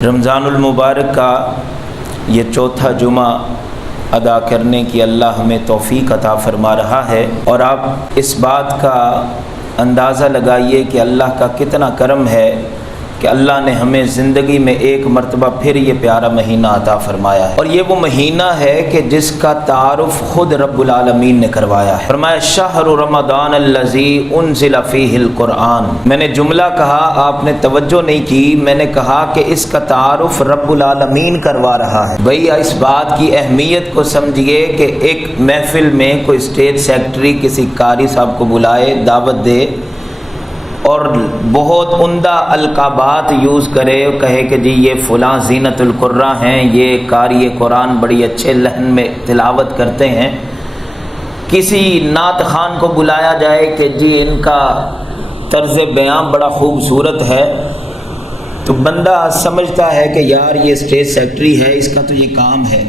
رمضان المبارک کا یہ چوتھا جمعہ ادا کرنے کی اللہ ہمیں توفیق عطا فرما رہا ہے، اور آپ اس بات کا اندازہ لگائیے کہ اللہ کا کتنا کرم ہے کہ اللہ نے ہمیں زندگی میں ایک مرتبہ پھر یہ پیارا مہینہ عطا فرمایا ہے، اور یہ وہ مہینہ ہے کہ جس کا تعارف خود رب العالمین نے کروایا ہے۔ فرمایا شہر رمضان الذی انزل فیہ القرآن۔ میں نے جملہ کہا، آپ نے توجہ نہیں کی، میں نے کہا کہ اس کا تعارف رب العالمین کروا رہا ہے۔ بھئی اس بات کی اہمیت کو سمجھیے کہ ایک محفل میں کوئی اسٹیج سیکرٹری کسی قاری صاحب کو بلائے، دعوت دے اور بہت عمدہ القابات یوز کرے، کہے کہ جی یہ فلاں زینت القراء ہیں، یہ قاری قرآن بڑی اچھے لحن میں تلاوت کرتے ہیں۔ کسی نعت خان کو بلایا جائے کہ جی ان کا طرز بیان بڑا خوبصورت ہے، تو بندہ سمجھتا ہے کہ یار یہ اسٹیج سیکرٹری ہے، اس کا تو یہ کام ہے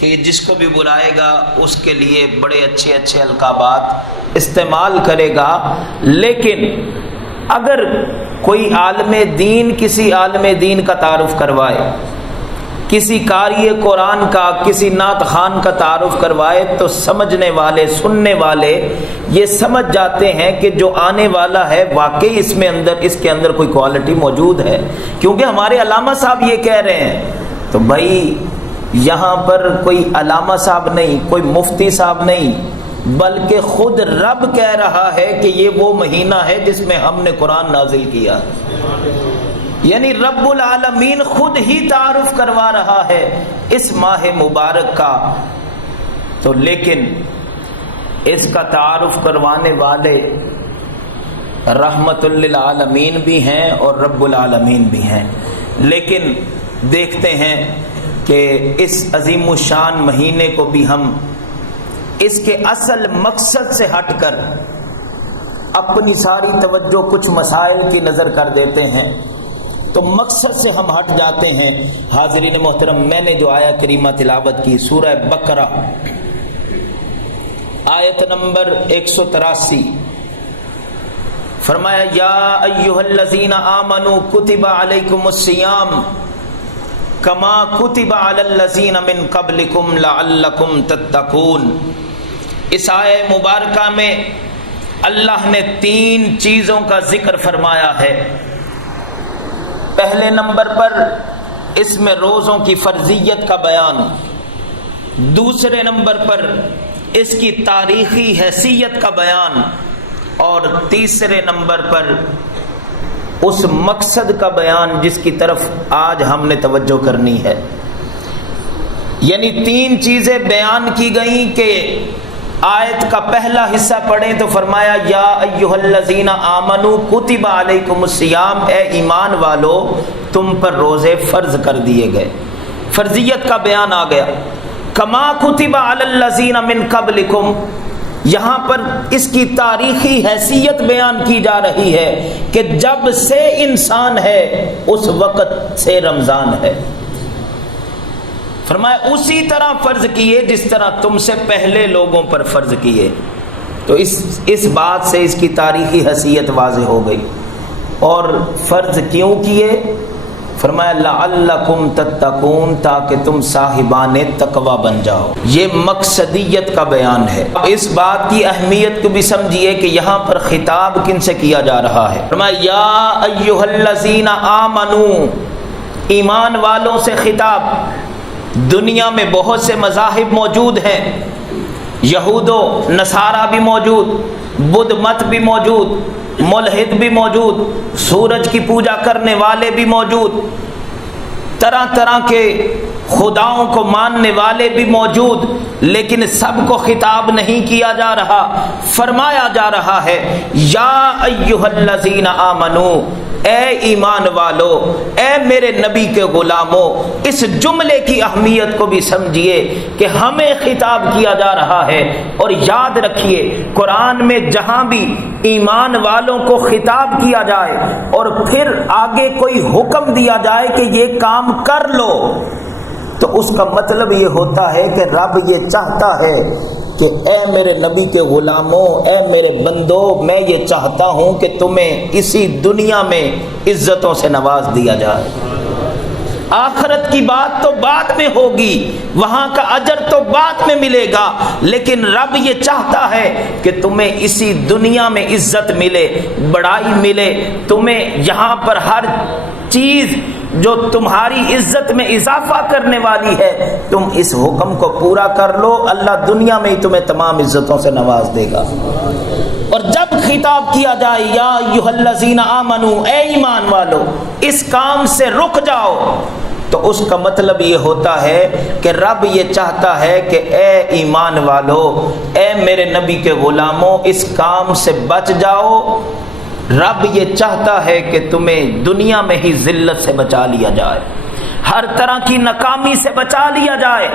کہ جس کو بھی بلائے گا اس کے لیے بڑے اچھے اچھے القابات استعمال کرے گا۔ لیکن اگر کوئی عالم دین کسی عالم دین کا تعارف کروائے، کسی قاری قرآن کا، کسی نعت خان کا تعارف کروائے، تو سمجھنے والے، سننے والے یہ سمجھ جاتے ہیں کہ جو آنے والا ہے واقعی اس کے اندر کوئی کوالٹی موجود ہے، کیونکہ ہمارے علامہ صاحب یہ کہہ رہے ہیں۔ تو بھائی یہاں پر کوئی علامہ صاحب نہیں، کوئی مفتی صاحب نہیں، بلکہ خود رب کہہ رہا ہے کہ یہ وہ مہینہ ہے جس میں ہم نے قرآن نازل کیا، یعنی رب العالمین خود ہی تعارف کروا رہا ہے اس ماہ مبارک کا۔ تو لیکن اس کا تعارف کروانے والے رحمت للعالمین بھی ہیں اور رب العالمین بھی ہیں، لیکن دیکھتے ہیں کہ اس عظیم الشان مہینے کو بھی ہم اس کے اصل مقصد سے ہٹ کر اپنی ساری توجہ کچھ مسائل کی نظر کر دیتے ہیں، تو مقصد سے ہم ہٹ جاتے ہیں۔ حاضرین محترم، میں نے جو آیہ کریمہ تلاوت کی سورہ بقرہ آیت نمبر 183، فرمایا یا ایھا الذین آمنوا کتب علیکم الصیام کما کتب علی الذین من قبلکم لعلکم تتقون۔ اس آیہ مبارکہ میں اللہ نے 3 چیزوں کا ذکر فرمایا ہے۔ پہلے نمبر پر اس میں روزوں کی فرضیت کا بیان، دوسرے نمبر پر اس کی تاریخی حیثیت کا بیان، اور تیسرے نمبر پر اس مقصد کا بیان جس کی طرف آج ہم نے توجہ کرنی ہے۔ یعنی 3 چیزیں بیان کی گئیں کہ آیت کا پہلا حصہ پڑھیں تو فرمایا یا ایھا الذین آمنوا کتب علیکم الصیام، اے ایمان والو تم پر روزے فرض کر دیے گئے، فرضیت کا بیان آ گیا۔ کما کتب علی الذین من قبلکم، یہاں پر اس کی تاریخی حیثیت بیان کی جا رہی ہے کہ جب سے انسان ہے اس وقت سے رمضان ہے۔ فرمایا اسی طرح فرض کیے جس طرح تم سے پہلے لوگوں پر فرض کیے۔ تو اس بات سے اس کی تاریخی حیثیت واضح ہو گئی۔ اور فرض کیوں کیے؟ فرمایا لعلکم تتقون، تاکہ تم صاحبان تقوی بن جاؤ۔ یہ مقصدیت کا بیان ہے۔ اس بات کی اہمیت کو بھی سمجھیے کہ یہاں پر خطاب کن سے کیا جا رہا ہے۔ فرمایا یا ایھا الذین آمنوا، ایمان والوں سے خطاب۔ دنیا میں بہت سے مذاہب موجود ہیں، یہود و نصارہ بھی موجود، بدھ مت بھی موجود، ملحد بھی موجود، سورج کی پوجا کرنے والے بھی موجود، طرح طرح کے خداؤں کو ماننے والے بھی موجود، لیکن سب کو خطاب نہیں کیا جا رہا۔ فرمایا جا رہا ہے یا ایھا الذین آمنو، اے ایمان والو، اے میرے نبی کے غلاموں۔ اس جملے کی اہمیت کو بھی سمجھیے کہ ہمیں خطاب کیا جا رہا ہے، اور یاد رکھیے قرآن میں جہاں بھی ایمان والوں کو خطاب کیا جائے اور پھر آگے کوئی حکم دیا جائے کہ یہ کام کر لو، تو اس کا مطلب یہ ہوتا ہے کہ رب یہ چاہتا ہے کہ اے میرے نبی کے غلاموں، اے میرے بندو، میں یہ چاہتا ہوں کہ تمہیں اسی دنیا میں عزتوں سے نواز دیا جائے۔ آخرت کی بات تو بعد میں ہوگی، وہاں کا اجر تو بعد میں ملے گا، لیکن رب یہ چاہتا ہے کہ تمہیں اسی دنیا میں عزت ملے، بڑائی ملے، تمہیں یہاں پر ہر چیز جو تمہاری عزت میں اضافہ کرنے والی ہے تم اس حکم کو پورا کر لو، اللہ دنیا میں ہی تمہیں تمام عزتوں سے نواز دے گا۔ اور جب خطاب کیا جائے یا ایھا الذین آمنو، اے ایمان والو، اس کام سے رک جاؤ، تو اس کا مطلب یہ ہوتا ہے کہ رب یہ چاہتا ہے کہ اے ایمان والو، اے میرے نبی کے غلاموں، اس کام سے بچ جاؤ۔ رب یہ چاہتا ہے کہ تمہیں دنیا میں ہی ذلت سے بچا لیا جائے، ہر طرح کی ناکامی سے بچا لیا جائے،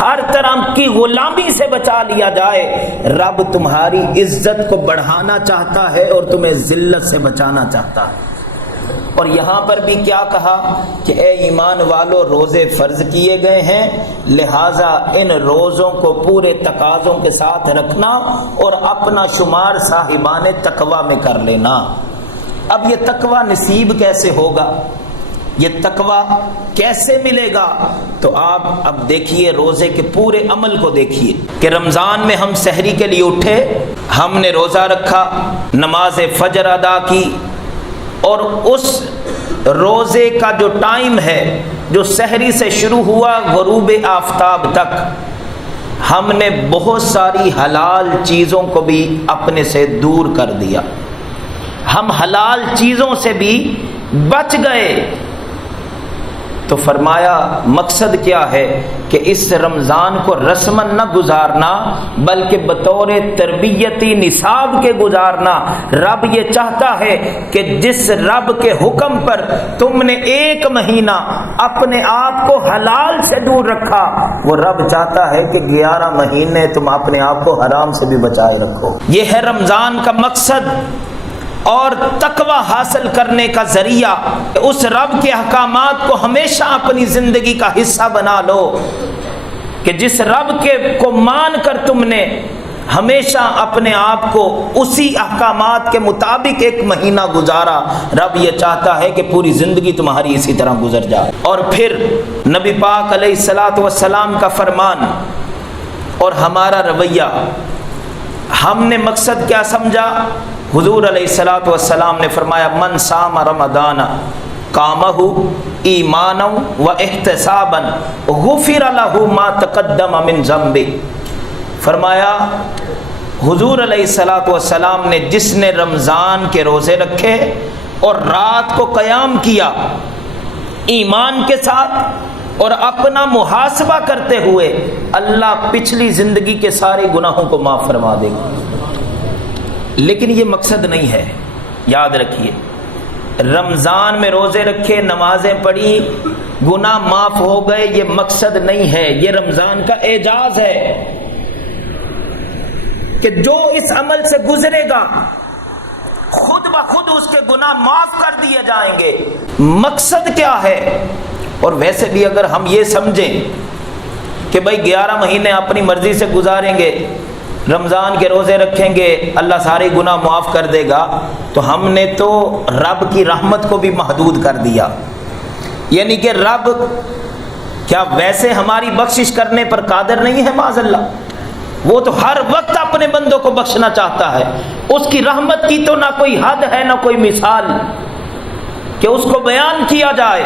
ہر طرح کی غلامی سے بچا لیا جائے۔ رب تمہاری عزت کو بڑھانا چاہتا ہے اور تمہیں ذلت سے بچانا چاہتا ہے۔ اور یہاں پر بھی کیا کہا کہ اے ایمان والو، روزے فرض کیے گئے ہیں، لہٰذا ان روزوں کو پورے تقاضوں کے ساتھ رکھنا اور اپنا شمار صاحبان تقوی میں کر لینا۔ اب یہ تقوی نصیب کیسے ہوگا، یہ تقوی کیسے ملے گا؟ تو آپ اب دیکھیے روزے کے پورے عمل کو دیکھیے کہ رمضان میں ہم سحری کے لیے اٹھے، ہم نے روزہ رکھا، نماز فجر ادا کی، اور اس روزے کا جو ٹائم ہے جو سحری سے شروع ہوا غروب آفتاب تک، ہم نے بہت ساری حلال چیزوں کو بھی اپنے سے دور کر دیا، ہم حلال چیزوں سے بھی بچ گئے۔ تو فرمایا مقصد کیا ہے کہ اس رمضان کو رسماً نہ گزارنا بلکہ بطور تربیتی نصاب کے گزارنا۔ رب یہ چاہتا ہے کہ جس رب کے حکم پر تم نے ایک مہینہ اپنے آپ کو حلال سے دور رکھا، وہ رب چاہتا ہے کہ 11 مہینے تم اپنے آپ کو حرام سے بھی بچائے رکھو۔ یہ ہے رمضان کا مقصد اور تقوی حاصل کرنے کا ذریعہ۔ اس رب کے احکامات کو ہمیشہ اپنی زندگی کا حصہ بنا لو کہ جس رب کو مان کر تم نے ہمیشہ اپنے آپ کو اسی احکامات کے مطابق ایک مہینہ گزارا، رب یہ چاہتا ہے کہ پوری زندگی تمہاری اسی طرح گزر جائے۔ اور پھر نبی پاک علیہ الصلاۃ والسلام کا فرمان اور ہمارا رویہ، ہم نے مقصد کیا سمجھا؟ حضور علیہ الصلاۃ والسلام نے فرمایا من صام رمضان قامہ ایمانا و احتسابا غفر لہ ما تقدم من ذنبہ۔ فرمایا حضور علیہ الصلاۃ والسلام نے جس نے رمضان کے روزے رکھے اور رات کو قیام کیا ایمان کے ساتھ اور اپنا محاسبہ کرتے ہوئے، اللہ پچھلی زندگی کے سارے گناہوں کو معاف فرما دے گا۔ لیکن یہ مقصد نہیں ہے، یاد رکھیے، رمضان میں روزے رکھے، نمازیں پڑھی، گناہ معاف ہو گئے، یہ مقصد نہیں ہے۔ یہ رمضان کا اعجاز ہے کہ جو اس عمل سے گزرے گا خود بخود اس کے گناہ معاف کر دیے جائیں گے۔ مقصد کیا ہے؟ اور ویسے بھی اگر ہم یہ سمجھیں کہ بھائی 11 مہینے اپنی مرضی سے گزاریں گے، رمضان کے روزے رکھیں گے، اللہ سارے گناہ معاف کر دے گا، تو ہم نے تو رب کی رحمت کو بھی محدود کر دیا۔ یعنی کہ رب کیا ویسے ہماری بخشش کرنے پر قادر نہیں ہے؟ معاذ اللہ، وہ تو ہر وقت اپنے بندوں کو بخشنا چاہتا ہے۔ اس کی رحمت کی تو نہ کوئی حد ہے نہ کوئی مثال کہ اس کو بیان کیا جائے۔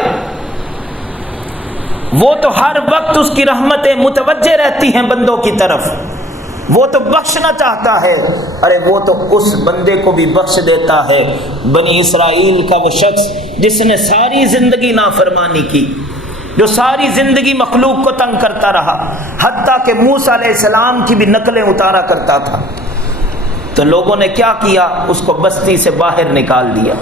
وہ تو ہر وقت اس کی رحمتیں متوجہ رہتی ہیں بندوں کی طرف، وہ تو بخشنا چاہتا ہے۔ ارے وہ تو اس بندے کو بھی بخش دیتا ہے، بنی اسرائیل کا وہ شخص جس نے ساری زندگی نافرمانی کی، جو ساری زندگی مخلوق کو تنگ کرتا رہا، حتیٰ کہ موسیٰ علیہ السلام کی بھی نقلیں اتارا کرتا تھا، تو لوگوں نے کیا کیا؟ اس کو بستی سے باہر نکال دیا۔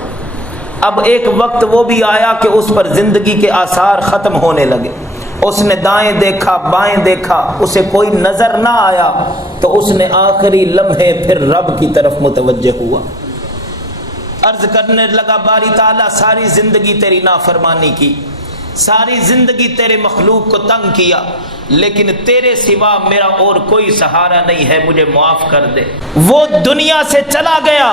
اب ایک وقت وہ بھی آیا کہ اس پر زندگی کے آثار ختم ہونے لگے، اس نے دائیں دیکھا بائیں دیکھا، اسے کوئی نظر نہ آیا، تو اس نے آخری لمحے پھر رب کی طرف متوجہ ہوا، عرض کرنے لگا باری تعالیٰ ساری زندگی تیری نافرمانی کی، ساری زندگی تیرے مخلوق کو تنگ کیا، لیکن تیرے سوا میرا اور کوئی سہارا نہیں ہے، مجھے معاف کر دے۔ وہ دنیا سے چلا گیا،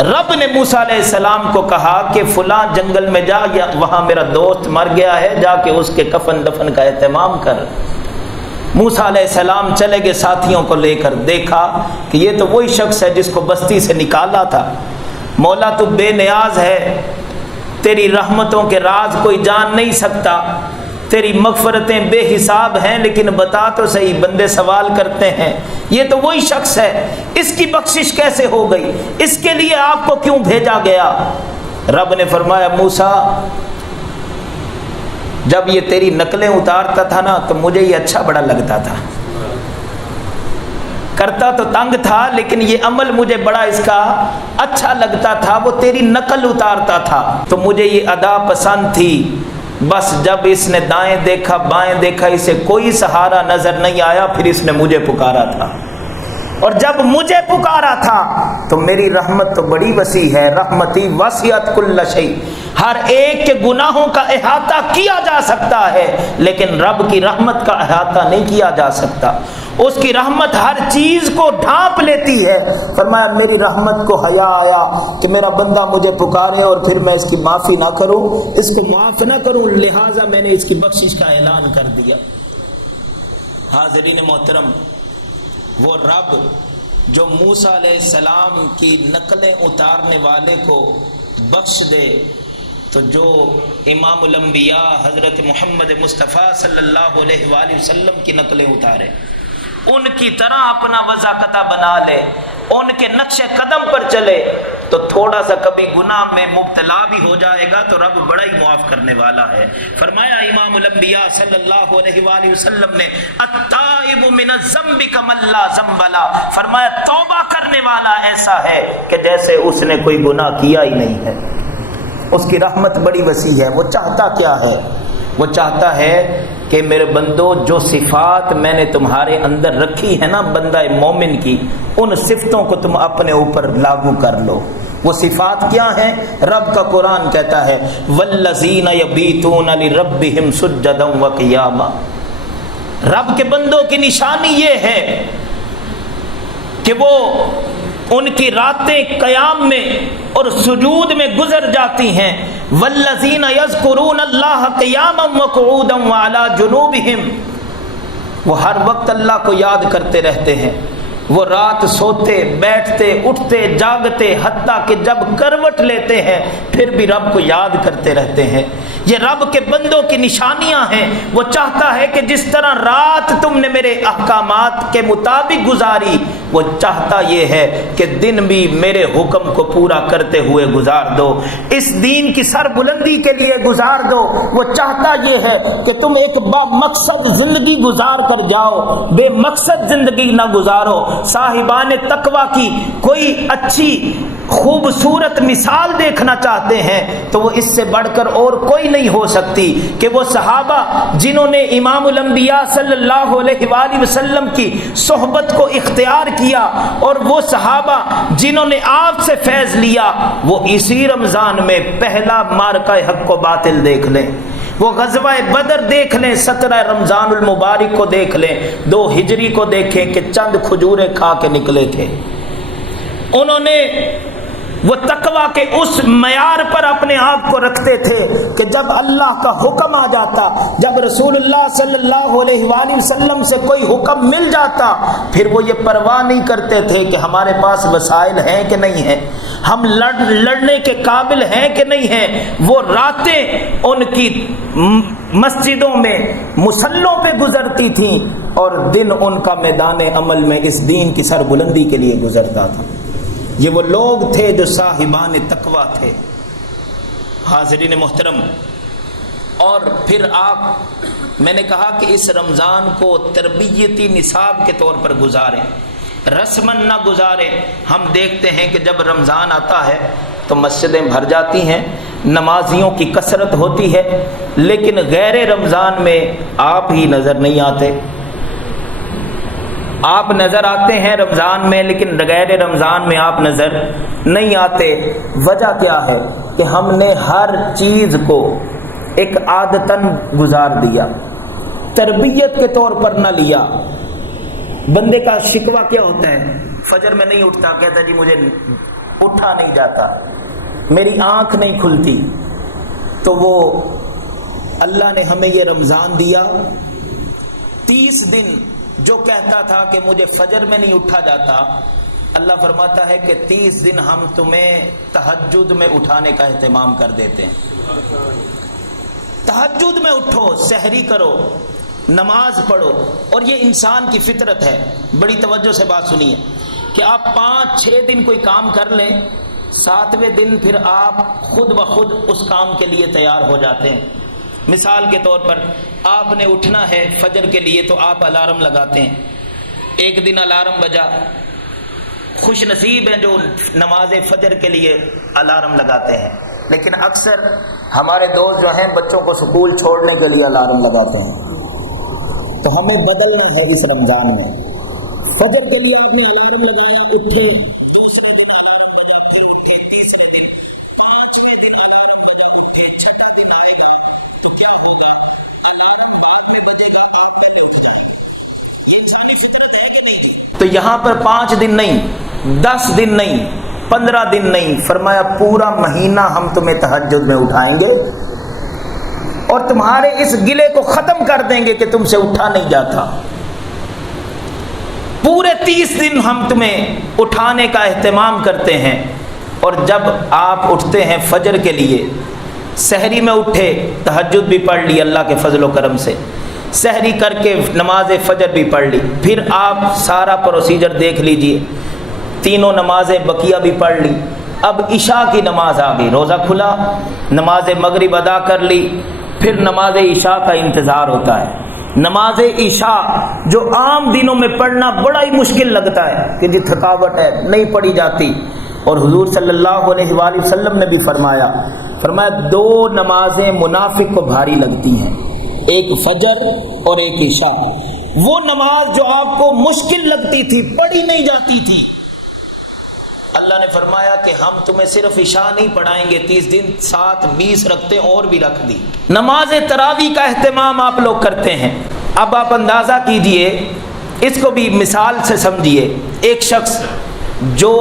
رب نے موسیٰ علیہ السلام کو کہا کہ فلاں جنگل میں جا، یا وہاں میرا دوست مر گیا ہے، جا کے اس کے کفن دفن کا اہتمام کر۔ موسیٰ علیہ السلام چلے گئے ساتھیوں کو لے کر، دیکھا کہ یہ تو وہی شخص ہے جس کو بستی سے نکالا تھا۔ مولا تو بے نیاز ہے، تیری رحمتوں کے راز کوئی جان نہیں سکتا، تیری مغفرتیں بے حساب ہیں، لیکن بتا تو صحیح، بندے سوال کرتے ہیں یہ تو وہی شخص ہے، اس کی بخشش کیسے ہو گئی، اس کے لیے آپ کو کیوں بھیجا گیا؟ رب نے فرمایا موسیٰ، جب یہ تیری نقلیں اتارتا تھا نا تو مجھے یہ اچھا بڑا لگتا تھا، کرتا تو تنگ تھا لیکن یہ عمل مجھے بڑا اس کا اچھا لگتا تھا، وہ تیری نقل اتارتا تھا تو مجھے یہ ادا پسند تھی۔ بس جب اس نے دائیں دیکھا بائیں دیکھا، اسے کوئی سہارا نظر نہیں آیا، پھر اس نے مجھے پکارا تھا، اور جب مجھے پکارا تھا تو میری رحمت تو بڑی وسیع ہے، رحمتی وسعت کل شیء، ہر ایک کے گناہوں کا احاطہ کیا جا سکتا ہے، لیکن رب کی رحمت کا احاطہ نہیں کیا جا سکتا، اس کی رحمت ہر چیز کو ڈھانپ لیتی ہے۔ فرمایا میری رحمت کو حیا آیا کہ میرا بندہ مجھے پکارے اور پھر میں اس کی معافی نہ کروں، اس کو معاف نہ کروں، لہٰذا میں نے اس کی بخشش کا اعلان کر دیا۔ حاضرین محترم، وہ رب جو موسیٰ علیہ السلام کی نقلیں اتارنے والے کو بخش دے، تو جو امام الانبیاء حضرت محمد مصطفیٰ صلی اللہ علیہ وآلہ وسلم کی نقلیں اتارے، ان کی طرح اپنا وضاقتہ بنا لے، ان کے نقش قدم پر چلے، تو تھوڑا سا کبھی گناہ میں مبتلا بھی ہو جائے گا تو رب بڑا ہی معاف کرنے والا ہے۔ فرمایا امام الانبیاء صلی اللہ علیہ وآلہ وسلم نے التائب من الذنب کمن لا ذنب لہ، فرمایا توبہ کرنے والا ایسا ہے کہ جیسے اس نے کوئی گناہ کیا ہی نہیں ہے۔ اس کی رحمت بڑی وسیع ہے۔ وہ چاہتا کیا ہے؟ وہ چاہتا ہے کہ میرے بندو، جو صفات میں نے تمہارے اندر رکھی ہے نا بندہ مومن کی، ان صفتوں کو تم اپنے اوپر لاگو کر لو۔ وہ صفات کیا ہیں؟ رب کا قرآن کہتا ہے والذین یبیتون لربہم سجدا وقیاما، رب کے بندوں کی نشانی یہ ہے کہ وہ ان کی راتیں قیام میں اور سجود میں گزر جاتی ہیں۔ والذین یذکرون اللہ قیاما وقعودا وعلی جنوبہم، وہ ہر وقت اللہ کو یاد کرتے رہتے ہیں، وہ رات سوتے بیٹھتے اٹھتے جاگتے، حتیٰ کہ جب کروٹ لیتے ہیں پھر بھی رب کو یاد کرتے رہتے ہیں۔ یہ رب کے بندوں کی نشانیاں ہیں۔ وہ چاہتا ہے کہ جس طرح رات تم نے میرے احکامات کے مطابق گزاری، وہ چاہتا یہ ہے کہ دن بھی میرے حکم کو پورا کرتے ہوئے گزار دو، اس دین کی سر بلندی کے لیے گزار دو۔ وہ چاہتا یہ ہے کہ تم ایک با مقصد زندگی گزار کر جاؤ، بے مقصد زندگی نہ گزارو۔ صاحبان تقوی کی کوئی اچھی خوبصورت مثال دیکھنا چاہتے ہیں تو وہ اس سے بڑھ کر اور کوئی نہیں ہو سکتی کہ وہ صحابہ جنہوں نے امام الانبیاء صلی اللہ علیہ وآلہ وسلم کی صحبت کو اختیار کیا، اور وہ صحابہ جنہوں نے آپ سے فیض لیا، وہ اسی رمضان میں پہلا معرکہ حق و باطل دیکھ لیں، وہ غزوہ بدر دیکھ لیں، 17 رمضان المبارک کو دیکھ لیں، 2 ہجری کو دیکھیں کہ چند کھجوریں کھا کے نکلے تھے۔ انہوں نے وہ تقوی کے اس معیار پر اپنے آپ کو رکھتے تھے کہ جب اللہ کا حکم آ جاتا، جب رسول اللہ صلی اللہ علیہ وآلہ وسلم سے کوئی حکم مل جاتا، پھر وہ یہ پرواہ نہیں کرتے تھے کہ ہمارے پاس وسائل ہیں کہ نہیں ہیں، ہم لڑنے کے قابل ہیں کہ نہیں ہیں۔ وہ راتیں ان کی مسجدوں میں مسلوں پہ گزرتی تھیں، اور دن ان کا میدان عمل میں اس دین کی سربلندی کے لیے گزرتا تھا۔ یہ وہ لوگ تھے جو صاحبان تقوی تھے۔ حاضرین محترم، اور پھر میں نے کہا کہ اس رمضان کو تربیتی نصاب کے طور پر گزاریں، رسماً نہ گزاریں۔ ہم دیکھتے ہیں کہ جب رمضان آتا ہے تو مسجدیں بھر جاتی ہیں، نمازیوں کی کثرت ہوتی ہے، لیکن غیر رمضان میں آپ ہی نظر نہیں آتے۔ آپ نظر آتے ہیں رمضان میں، لیکن غیر رمضان میں آپ نظر نہیں آتے۔ وجہ کیا ہے؟ کہ ہم نے ہر چیز کو ایک عادتاً گزار دیا، تربیت کے طور پر نہ لیا۔ بندے کا شکوہ کیا ہوتا ہے؟ فجر میں نہیں اٹھتا، کہتا جی مجھے اٹھا نہیں جاتا، میری آنکھ نہیں کھلتی، تو وہ اللہ نے ہمیں یہ رمضان دیا 30 دن جو کہتا تھا کہ مجھے فجر میں نہیں اٹھا جاتا، اللہ فرماتا ہے کہ 30 دن ہم تمہیں تہجد میں اٹھانے کا اہتمام کر دیتے ہیں۔ تہجد میں اٹھو، سحری کرو، نماز پڑھو، اور یہ انسان کی فطرت ہے۔ بڑی توجہ سے بات سنیے کہ آپ 5-6 دن کوئی کام کر لیں، 7ویں دن پھر آپ خود بخود اس کام کے لیے تیار ہو جاتے ہیں۔ مثال کے طور پر آپ نے اٹھنا ہے فجر کے لیے تو آپ الارم لگاتے ہیں، ایک دن الارم بجا، خوش نصیب ہیں جو نماز فجر کے لیے الارم لگاتے ہیں، لیکن اکثر ہمارے دوست جو ہیں بچوں کو سکول چھوڑنے کے لیے الارم لگاتے ہیں۔ تو ہمیں بدلنا ہے اس رمضان میں، فجر کے لیے آپ نے الارم لگایا، اٹھے، تو یہاں پر 5 دن نہیں، 10 دن نہیں، 15 دن نہیں، فرمایا پورا مہینہ ہم تمہیں تہجد میں اٹھائیں گے اور تمہارے اس گلے کو ختم کر دیں گے کہ تم سے اٹھا نہیں جاتا۔ پورے 30 دن ہم تمہیں اٹھانے کا اہتمام کرتے ہیں، اور جب آپ اٹھتے ہیں فجر کے لیے، سحری میں اٹھے، تہجد بھی پڑھ لی اللہ کے فضل و کرم سے، سحری کر کے نماز فجر بھی پڑھ لی، پھر آپ سارا پروسیجر دیکھ لیجئے، تینوں نمازیں بقیہ بھی پڑھ لی، اب عشاء کی نماز آ گئی، روزہ کھلا، نماز مغرب ادا کر لی، پھر نماز عشاء کا انتظار ہوتا ہے۔ نماز عشاء جو عام دنوں میں پڑھنا بڑا ہی مشکل لگتا ہے کہ جی تھکاوٹ ہے، نہیں پڑھی جاتی، اور حضور صلی اللہ علیہ وآلہ وسلم نے بھی فرمایا 2 نمازیں منافق کو بھاری لگتی ہیں، ایک فجر اور ایک عشاء۔ وہ نماز جو آپ کو مشکل لگتی تھی، پڑھی نہیں جاتی تھی، اللہ نے فرمایا کہ ہم تمہیں صرف عشاء نہیں پڑھائیں گے، 30 دن 7-20 رکھتے اور بھی رکھ دی۔ نماز تراویح کا اہتمام آپ لوگ کرتے ہیں، اب آپ اندازہ کیجئے، اس کو بھی مثال سے سمجھیے، ایک شخص جو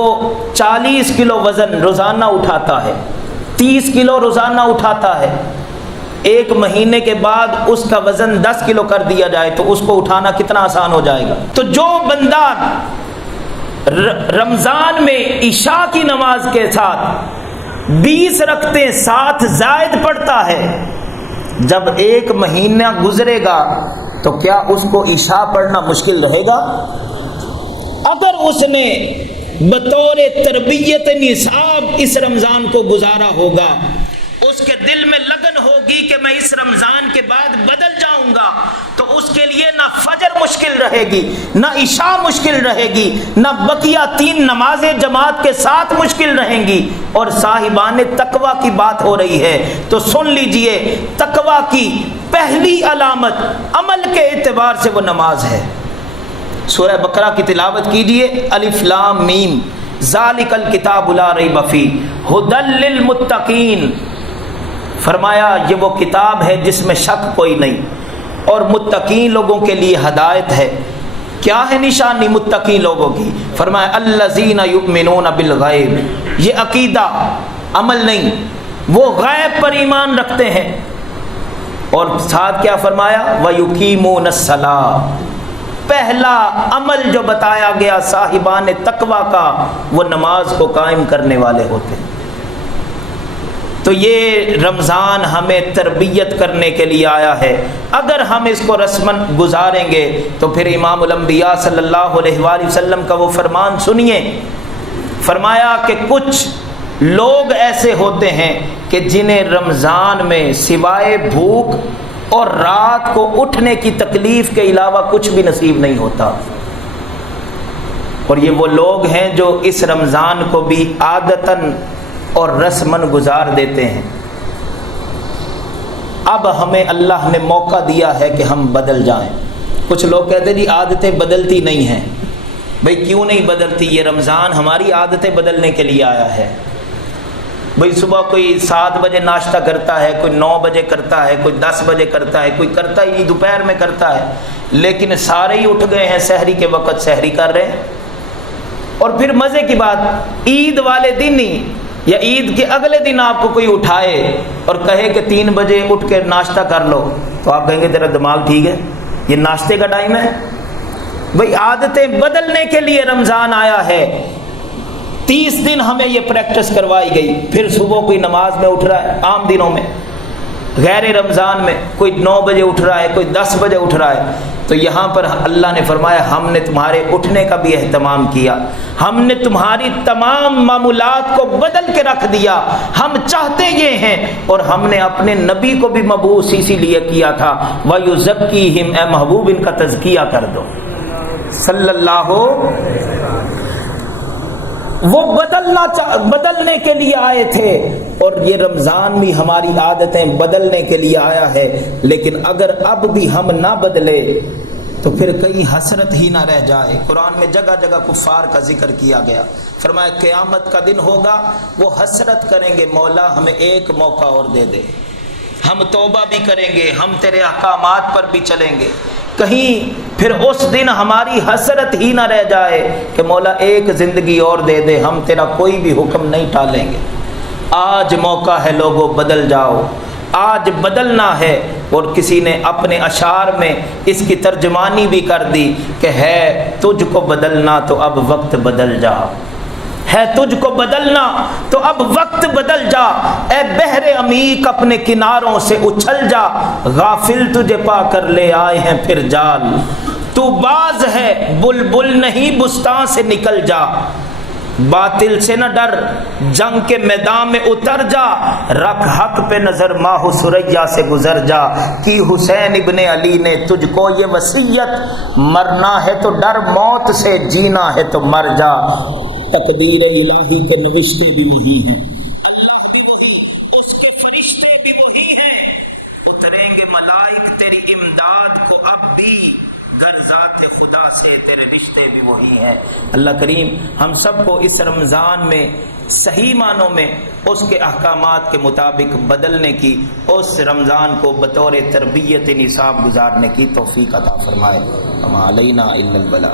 40 کلو وزن روزانہ اٹھاتا ہے، 30 کلو روزانہ اٹھاتا ہے، ایک مہینے کے بعد اس کا وزن 10 کلو کر دیا جائے تو اس کو اٹھانا کتنا آسان ہو جائے گا۔ تو جو بندہ رمضان میں عشاء کی نماز کے ساتھ 20 رکعتیں ساتھ زائد پڑھتا ہے، جب ایک مہینہ گزرے گا تو کیا اس کو عشاء پڑھنا مشکل رہے گا؟ اگر اس نے بطور تربیت نصاب اس رمضان کو گزارا ہوگا، اس کے دل میں لگن ہوگی کہ میں اس رمضان کے بعد بدل جاؤں گا، تو اس کے لیے نہ فجر مشکل رہے گی، نہ عشاء مشکل رہے گی، نہ بقیہ 3 نمازیں جماعت کے ساتھ مشکل رہیں گی۔ اور صاحبان تقوی کی بات ہو رہی ہے تو سن لیجئے، تقوی کی پہلی علامت عمل کے اعتبار سے وہ نماز ہے۔ سورہ بقرہ کی تلاوت کیجئے، الف لام میم، ذالک الکتاب لا ریب فیہ ھدی للمتقین، فرمایا یہ وہ کتاب ہے جس میں شک کوئی نہیں، اور متقین لوگوں کے لیے ہدایت ہے۔ کیا ہے نشانی متقین لوگوں کی؟ فرمایا الذین یؤمنون بالغیب، یہ عقیدہ عمل نہیں، وہ غیب پر ایمان رکھتے ہیں، اور ساتھ کیا فرمایا وَيُقِيمُونَ الصَّلَاةَ، پہلا عمل جو بتایا گیا صاحبان تقوی کا، وہ نماز کو قائم کرنے والے ہوتے ہیں۔ تو یہ رمضان ہمیں تربیت کرنے کے لیے آیا ہے، اگر ہم اس کو رسماً گزاریں گے تو پھر امام الانبیاء صلی اللہ علیہ وآلہ وسلم کا وہ فرمان سنیے، فرمایا کہ کچھ لوگ ایسے ہوتے ہیں کہ جنہیں رمضان میں سوائے بھوک اور رات کو اٹھنے کی تکلیف کے علاوہ کچھ بھی نصیب نہیں ہوتا، اور یہ وہ لوگ ہیں جو اس رمضان کو بھی عادتاً اور رسماً گزار دیتے ہیں۔ اب ہمیں اللہ نے موقع دیا ہے کہ ہم بدل جائیں۔ کچھ لوگ کہتے ہیں جی عادتیں بدلتی نہیں ہیں، بھئی کیوں نہیں بدلتی؟ یہ رمضان ہماری عادتیں بدلنے کے لیے آیا ہے۔ بھئی صبح کوئی 7 بجے ناشتہ کرتا ہے، کوئی 9 بجے کرتا ہے، کوئی 10 بجے کرتا ہے، کوئی کرتا ہی نہیں، دوپہر میں کرتا ہے، لیکن سارے ہی اٹھ گئے ہیں، سحری کے وقت سحری کر رہے ہیں۔ اور پھر مزے کی بات، عید والے دن ہی یا عید کے اگلے دن آپ کو کوئی اٹھائے اور کہے کہ 3 بجے اٹھ کے ناشتہ کر لو، تو آپ کہیں گے تیرا دماغ ٹھیک ہے، یہ ناشتے کا ٹائم ہے؟ بھئی عادتیں بدلنے کے لیے رمضان آیا ہے۔ 30 دن ہمیں یہ پریکٹس کروائی گئی، پھر صبح کوئی نماز میں اٹھ رہا ہے، عام دنوں میں، غیر رمضان میں کوئی 9 بجے اٹھ رہا ہے، کوئی 10 بجے اٹھ رہا ہے، تو یہاں پر اللہ نے فرمایا ہم نے تمہارے اٹھنے کا بھی اہتمام کیا، ہم نے تمہاری تمام معمولات کو بدل کے رکھ دیا، ہم چاہتے یہ ہیں، اور ہم نے اپنے نبی کو بھی مبعوث اسی لیے کیا تھا، وَيُزَكِّيهِمْ، اے محبوب ان کا تزکیہ کر دو صلی اللہ۔ وہ بدلنے کے لیے آئے تھے، اور یہ رمضان بھی ہماری عادتیں بدلنے کے لیے آیا ہے، لیکن اگر اب بھی ہم نہ بدلے تو پھر کہیں حسرت ہی نہ رہ جائے۔ قرآن میں جگہ جگہ کفار کا ذکر کیا گیا، فرمایا قیامت کا دن ہوگا وہ حسرت کریں گے، مولا ہمیں ایک موقع اور دے دے، ہم توبہ بھی کریں گے، ہم تیرے احکامات پر بھی چلیں گے، کہیں پھر اس دن ہماری حسرت ہی نہ رہ جائے کہ مولا ایک زندگی اور دے دے، ہم تیرا کوئی بھی حکم نہیں ٹالیں گے۔ آج موقع ہے لوگوں، بدل جاؤ، آج بدلنا ہے۔ اور کسی نے اپنے اشعار میں اس کی ترجمانی بھی کر دی کہ ہے تجھ کو بدلنا تو اب وقت بدل جا، ہے تجھ کو بدلنا تو اب وقت بدل جا، اے بحر عمیق اپنے کناروں سے اچھل جا، غافل تجھے پا کر لے آئے ہیں پھر جال، تو باز ہے بلبل نہیں بستان سے نکل جا، باطل سے نہ ڈر جنگ کے میدان میں اتر جا، رکھ حق پہ نظر ماہ سریا سے گزر جا، کی حسین ابن علی نے تجھ کو یہ وصیت، مرنا ہے تو ڈر موت سے، جینا ہے تو مر جا، تقدیر الہی کے نوشتے بھی وہی ہیں، اللہ بھی وہی، اس کے فرشتے بھی وہی ہیں، اتریں گے ملائک تیری امداد کو اب بھی، گر ذات خدا سے تیرے رشتے بھی وہی ہیں۔ اللہ کریم ہم سب کو اس رمضان میں صحیح معنوں میں اس کے احکامات کے مطابق بدلنے کی، اس رمضان کو بطور تربیت نصاب گزارنے کی توفیق عطا فرمائے۔ وما علینا الا البلاغ۔